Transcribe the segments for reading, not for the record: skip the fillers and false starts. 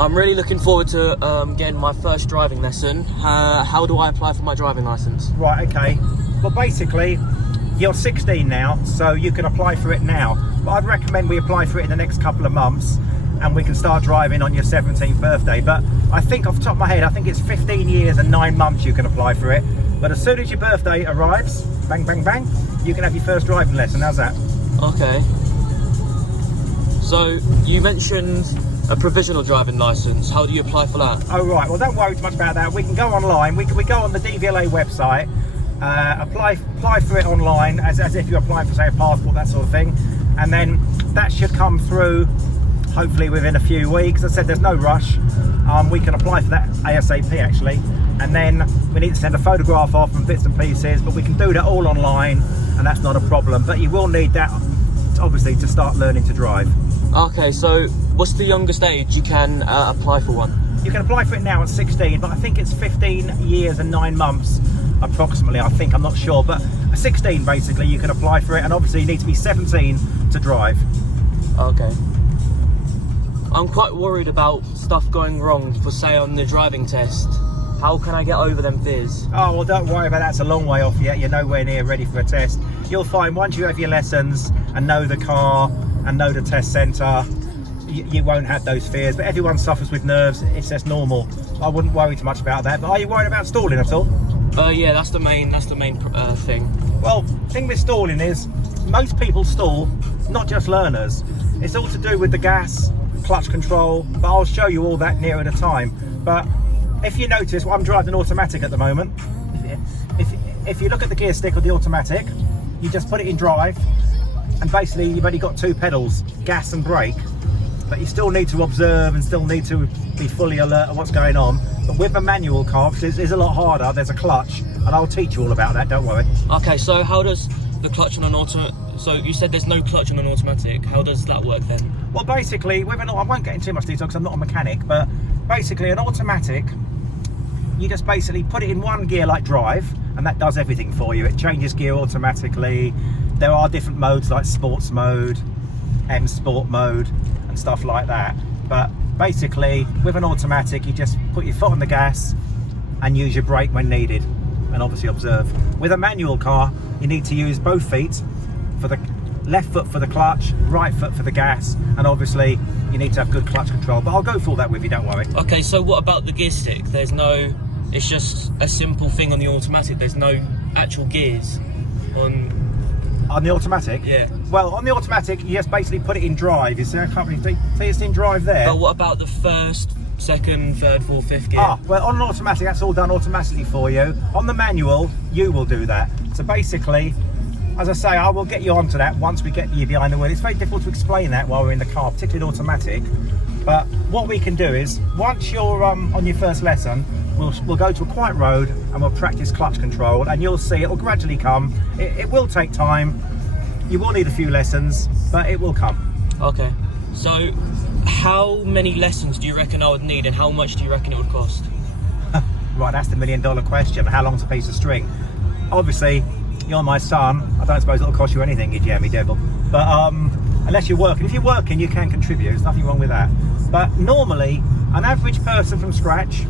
I'm really looking forward to getting my first driving lesson. How do I apply for my driving licence? Right, okay. Well, basically, you're 16 now, so you can apply for it now. But I'd recommend we apply for it in the next couple of months, and we can start driving on your 17th birthday. But I think off the top of my head, I think it's 15 years and 9 months you can apply for it. But as soon as your birthday arrives, bang, bang, bang, you can have your first driving lesson. How's that? Okay. So, you mentioned a provisional driving licence. How do you apply for that? Oh, right. Well, don't worry too much about that. We can go online. We go on the DVLA website, apply for it online as if you're applying for, say, a passport, that sort of thing. And then that should come through hopefully within a few weeks. As I said, there's no rush. We can apply for that ASAP actually, and then we need to send a photograph off and bits and pieces, but we can do that all online, and that's not a problem. But you will need that obviously to start learning to drive. Okay, so what's the youngest age you can apply for one? You can apply for it now at 16, but I think it's 15 years and 9 months approximately, I think. I'm not sure, but at 16 basically you can apply for it, and obviously you need to be 17 to drive. Okay. I'm quite worried about stuff going wrong, for say on the driving test. How can I get over them fears? Oh, well, don't worry about that. It's a long way off yet. You're nowhere near ready for a test. You'll find once you have your lessons and know the car and know the test centre, you won't have those fears. But everyone suffers with nerves. It's just normal. I wouldn't worry too much about that. But are you worried about stalling at all? Yeah, that's the main thing. Well, the thing with stalling is most people stall, not just learners. It's all to do with the gas, clutch control, but I'll show you all that nearer the time. But if you notice, well, I'm driving automatic at the moment. If you look at the gear stick of the automatic, you just put it in drive, and basically you've only got 2 pedals, gas and brake, but you still need to observe and still need to be fully alert of what's going on. But with a manual car, it's a lot harder. There's a clutch, and I'll teach you all about that, don't worry. Okay, so how does the clutch on an auto... So you said there's no clutch on an automatic. How does that work then? Well, basically, I won't get into too much detail because I'm not a mechanic, but basically an automatic, you just basically put it in one gear like drive, and that does everything for you. It changes gear automatically. There are different modes like sports mode, M sport mode, and stuff like that. But basically, with an automatic, you just put your foot on the gas and use your brake when needed, and obviously observe. With a manual car, you need to use both feet, for the left foot for the clutch, right foot for the gas, and obviously you need to have good clutch control. But I'll go through all that with you, don't worry. Okay, so what about the gear stick? It's just a simple thing on the automatic. There's no actual gears on the automatic? Yeah. Well, on the automatic, you just basically put it in drive. You see, I can't really see it's in drive there. But what about the first, second, third, fourth, fifth gear? Well, on an automatic, that's all done automatically for you. On the manual, you will do that. So basically, as I say, I will get you onto that once we get you behind the wheel. It's very difficult to explain that while we're in the car, particularly in automatic. But what we can do is, once you're on your first lesson, we'll go to a quiet road and we'll practice clutch control, and you'll see it will gradually come. It will take time. You will need a few lessons, but it will come. Okay. So, how many lessons do you reckon I would need, and how much do you reckon it would cost? Right, that's the $1,000,000 question. How long's a piece of string? Obviously, you're my son. I don't suppose it'll cost you anything, you jammy devil. But unless you're working. If you're working, you can contribute. There's nothing wrong with that. But normally, an average person from scratch,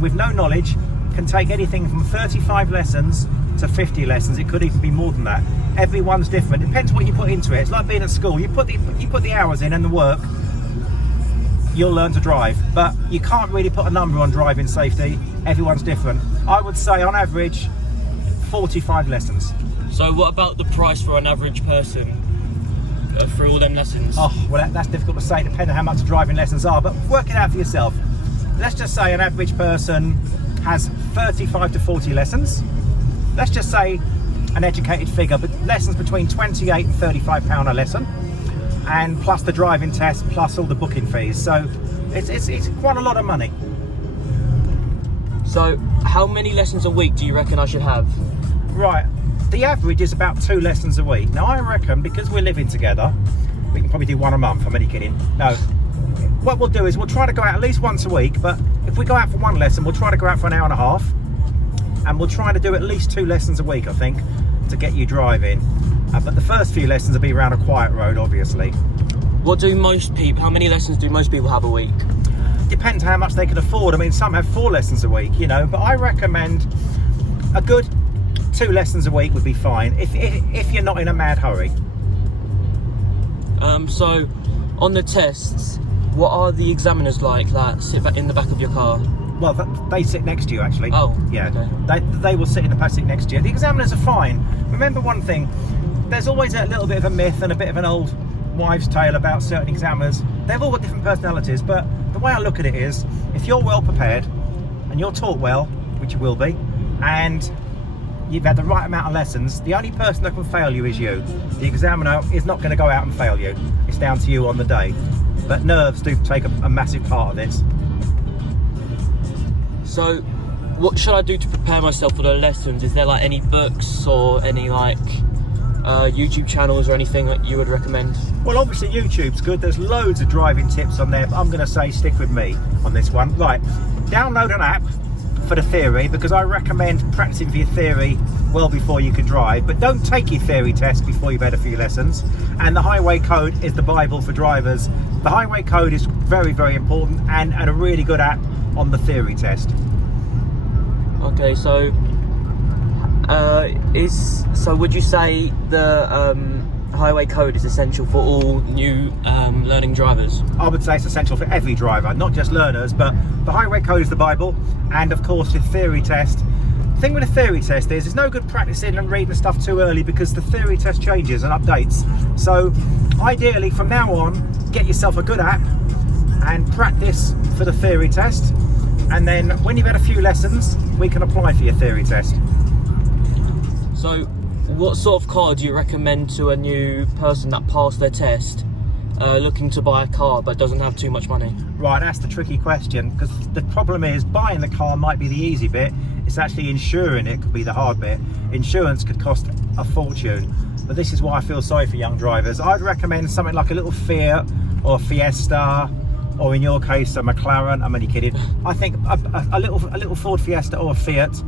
with no knowledge, can take anything from 35 lessons to 50 lessons. It could even be more than that. Everyone's different. It depends what you put into it. It's like being at school. You put the hours in and the work, you'll learn to drive. But you can't really put a number on driving safety. Everyone's different. I would say on average 45 lessons. So what about the price for an average person for all them lessons? Oh, well, that's difficult to say, depending on how much driving lessons are, but work it out for yourself. Let's just say an average person has 35 to 40 lessons. Let's just say an educated figure, but lessons between £28 and £35 a lesson, and plus the driving test, plus all the booking fees. So it's quite a lot of money. So how many lessons a week do you reckon I should have? Right, the average is about 2 lessons a week. Now I reckon, because we're living together, we can probably do 1 a month. I'm only kidding. No, what we'll do is we'll try to go out at least once a week, but if we go out for 1 lesson, we'll try to go out for an hour and a half, and we'll try to do at least 2 lessons a week, I think, to get you driving. But the first few lessons will be around a quiet road, obviously. How many lessons do most people have a week? depends how much they can afford. I mean, some have 4 lessons a week, you know, but I recommend a good 2 lessons a week would be fine if you're not in a mad hurry. So on the tests, what are the examiners like that sit back in the back of your car? Well, they sit next to you, actually. Oh, yeah. Okay. They will sit in the back seat next to you. The examiners are fine. Remember one thing, there's always a little bit of a myth and a bit of an old wives' tale about certain examiners. They've all got different personalities, but the way I look at it is, if you're well prepared and you're taught well, which you will be, and you've had the right amount of lessons, the only person that can fail you is you. The examiner is not going to go out and fail you. It's down to you on the day. But nerves do take a massive part of this. So what should I do to prepare myself for the lessons? Is there like any books or any like YouTube channels or anything that you would recommend? Well, obviously YouTube's good. There's loads of driving tips on there, but I'm going to say stick with me on this one. Right, download an app for the theory, because I recommend practicing for your theory well before you can drive, but don't take your theory test before you've had a few lessons. And the highway code is the Bible for drivers. The highway code is very, very important, and a really good app on the theory test. Okay, so would you say the highway code is essential for all new learning drivers? I would say it's essential for every driver, not just learners, but the highway code is the Bible, and of course your theory test. The thing with a theory test is it's no good practicing and reading stuff too early, because the theory test changes and updates. So ideally from now on, get yourself a good app and practice for the theory test, and then when you've had a few lessons, we can apply for your theory test. So what sort of car do you recommend to a new person that passed their test, looking to buy a car but doesn't have too much money? Right, that's the tricky question, because the problem is buying the car might be the easy bit. It's actually insuring it could be the hard bit. Insurance could cost a fortune, but this is why I feel sorry for young drivers. I'd recommend something like a little Fiat or a Fiesta, or in your case a McLaren. I'm only kidding. I think a little Ford Fiesta or a Fiat,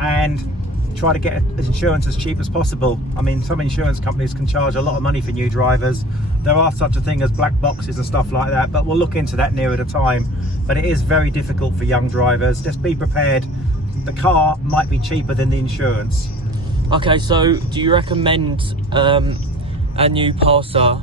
and try to get insurance as cheap as possible. I mean, some insurance companies can charge a lot of money for new drivers. There are such a thing as black boxes and stuff like that, but we'll look into that nearer the time. But it is very difficult for young drivers. Just be prepared. The car might be cheaper than the insurance. Okay, so do you recommend a new passer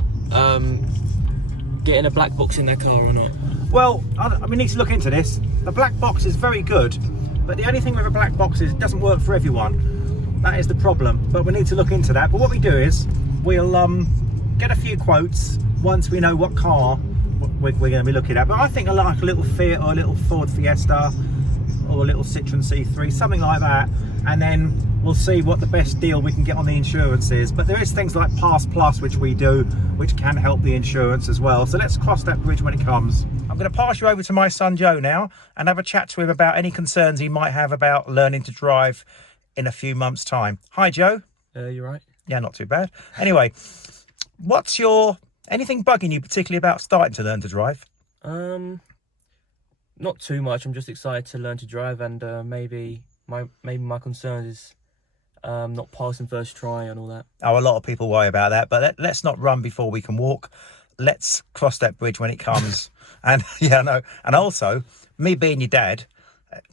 getting a black box in their car or not? Well, we need to look into this. The black box is very good, but the only thing with a black box is it doesn't work for everyone. That is the problem, but we need to look into that. But what we do is we'll get a few quotes once we know what car we're going to be looking at. But I think I like a little Fiat or a little Ford Fiesta or a little Citroen C3, something like that, and then we'll see what the best deal we can get on the insurance is. But there is things like Pass Plus, which we do, which can help the insurance as well. So let's cross that bridge when it comes. I'm going to pass you over to my son Joe now and have a chat to him about any concerns he might have about learning to drive in a few months' time. Hi, Joe. You right? Yeah, not too bad. Anyway, what's anything bugging you particularly about starting to learn to drive? Not too much. I'm just excited to learn to drive, and maybe my concern is not passing first try and all that. Oh, a lot of people worry about that, but let's not run before we can walk. Let's cross that bridge when it comes. And yeah, no. And also, me being your dad,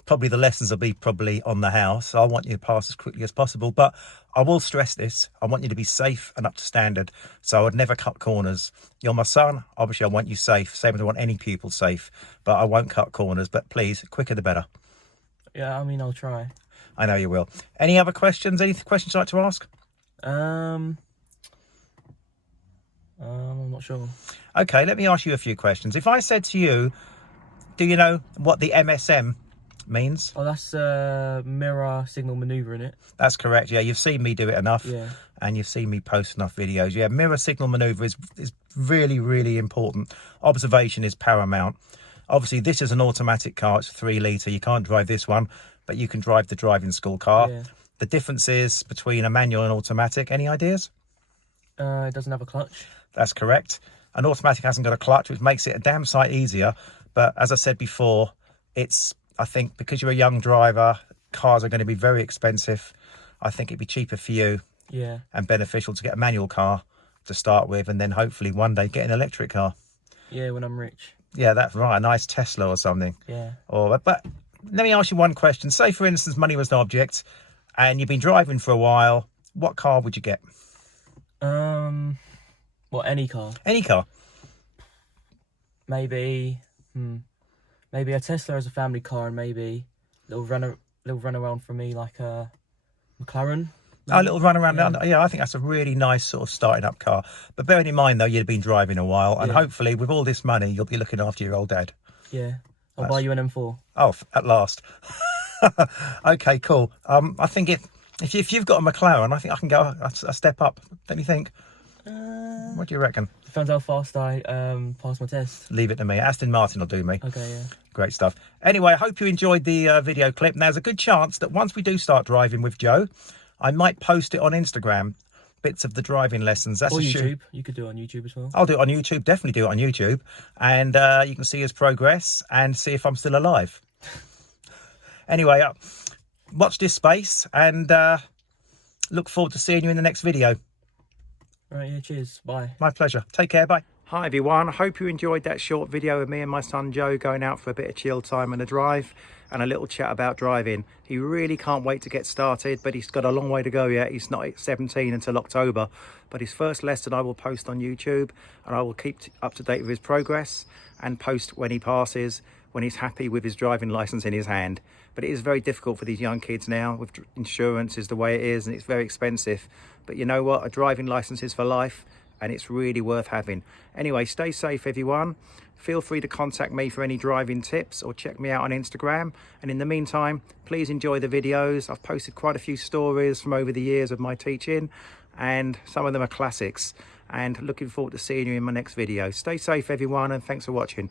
probably the lessons will be probably on the house. So I want you to pass as quickly as possible, but I will stress this. I want you to be safe and up to standard. So I would never cut corners. You're my son. Obviously, I want you safe. Same as I want any pupil safe, but I won't cut corners. But please, quicker the better. Yeah, I mean, I'll try. I know you will. Any other questions? Any questions you'd like to ask? I'm not sure. Okay, let me ask you a few questions. If I said to you, do you know what the MSM means? Oh, that's mirror signal maneuver, isn't it? That's correct. Yeah, you've seen me do it enough. Yeah. And you've seen me post enough videos. Yeah, mirror signal maneuver is really, really important. Observation is paramount. Obviously, this is an automatic car. It's 3 litre. You can't drive this one, but you can drive the driving school car. Yeah. The difference is between a manual and automatic. Any ideas? It doesn't have a clutch. That's correct. An automatic hasn't got a clutch, which makes it a damn sight easier. But as I said before, I think because you're a young driver, cars are going to be very expensive. I think it'd be cheaper for you, yeah, and beneficial to get a manual car to start with, and then hopefully one day get an electric car. Yeah, when I'm rich. Yeah, that's right. A nice Tesla or something. Yeah. Or, but let me ask you one question. Say, for instance, money was no object, and you've been driving for a while. What car would you get? Well, any car. Any car. Maybe a Tesla as a family car, and maybe little run around for me like a McLaren. A little run around. Yeah, I think that's a really nice sort of starting up car. But bearing in mind, though, you've been driving a while, and hopefully with all this money, you'll be looking after your old dad. Yeah. I'll buy you an M4. Oh, at last. Okay, cool. I think if you've got a McLaren, I think I can go a step up. Don't you think? What do you reckon? Depends how fast I pass my test. Leave it to me. Aston Martin will do me. Okay, yeah. Great stuff. Anyway, I hope you enjoyed the video clip. Now, there's a good chance that once we do start driving with Joe, I might post it on Instagram, bits of the driving lessons. That's or a YouTube. You could do it on YouTube as well. I'll do it on YouTube. Definitely do it on YouTube. And you can see his progress and see if I'm still alive. Anyway, watch this space and look forward to seeing you in the next video. Right, yeah, cheers. Bye. My pleasure. Take care. Bye. Hi, everyone. I hope you enjoyed that short video of me and my son Joe going out for a bit of chill time and a drive and a little chat about driving. He really can't wait to get started, but he's got a long way to go yet. He's not 17 until October, but his first lesson I will post on YouTube, and I will keep up to date with his progress and post when he passes, when he's happy with his driving license in his hand. But it is very difficult for these young kids now with insurance is the way it is, and it's very expensive. But you know what? A driving license is for life, and it's really worth having. Anyway, stay safe, everyone. Feel free to contact me for any driving tips or check me out on Instagram. And in the meantime, please enjoy the videos. I've posted quite a few stories from over the years of my teaching, and some of them are classics. And looking forward to seeing you in my next video. Stay safe, everyone, and thanks for watching.